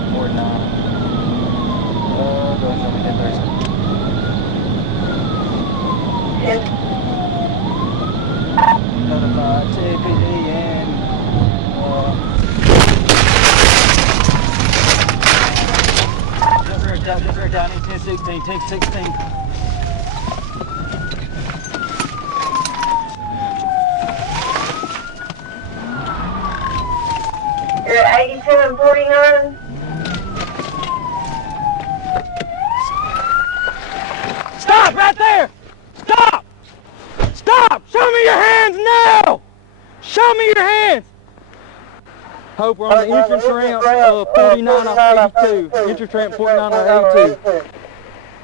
southbound 49. Go ahead and show me 1030. Notify TPD and disregard down in 1016, 1016. You're at 8749. Stop right there! Stop! Stop! Show me your hands now! Show me your hands! Hope we're on the entrance ramp 49 off 82. Entrance ramp 49 off 82.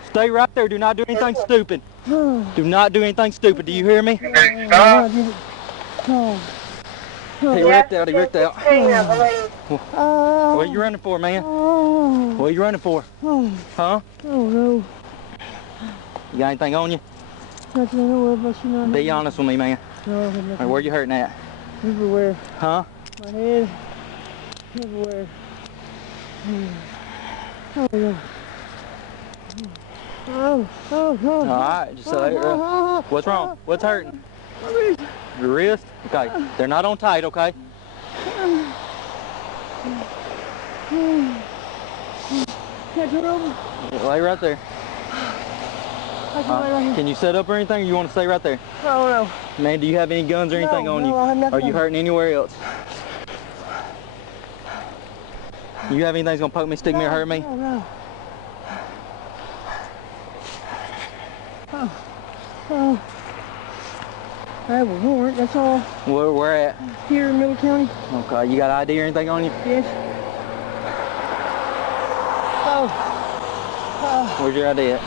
Stay right there. Do not do anything stupid. Do not do anything stupid. Do you hear me? He ripped out. He ripped out. What are you running for, man? What are you running for? Huh? Oh no. You got anything on you? Nothing I know of, but you know. Be honest with me, man. No, I have nothing. Right, where you hurting at? Everywhere. Huh? My head. Everywhere. Oh no. Oh. All right, just what's wrong? What's hurting? Your wrist? Okay, they're not on tight, okay? Can't turn over. Lay right there. I can lay right here. Can you set up or anything, or you want to stay right there? Oh no. Man, do you have any guns or anything on you? No, I have nothing. Are you hurting anywhere else? You have anything that's gonna poke me, stick me, or hurt me? No. Oh. I have a warrant, that's all. Where at? Here in Middle County. Okay, you got ID or anything on you? Yes. Oh. Where's your ID at?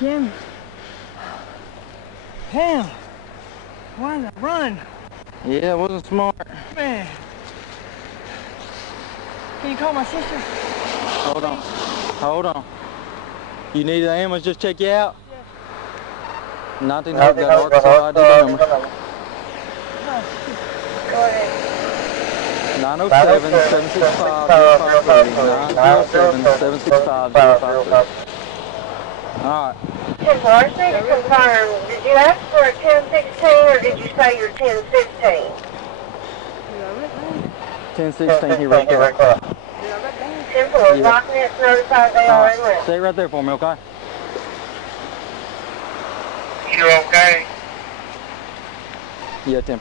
Damn it. Damn. Why did I run? Yeah, it wasn't smart. Man. Can you call my sister? Hold on. Hold on. You need an ambulance just check you out? Yes. 1900 got Arkansas ID number. Go ahead. 907 765 053. 907 765 053. Alright. Largely to confirm, did you ask for a 1016 or did you say you're 1015? 1016, he right there. Simple as locking it's notified they are in list. Stay right there for me, okay? You okay? Yeah, 10.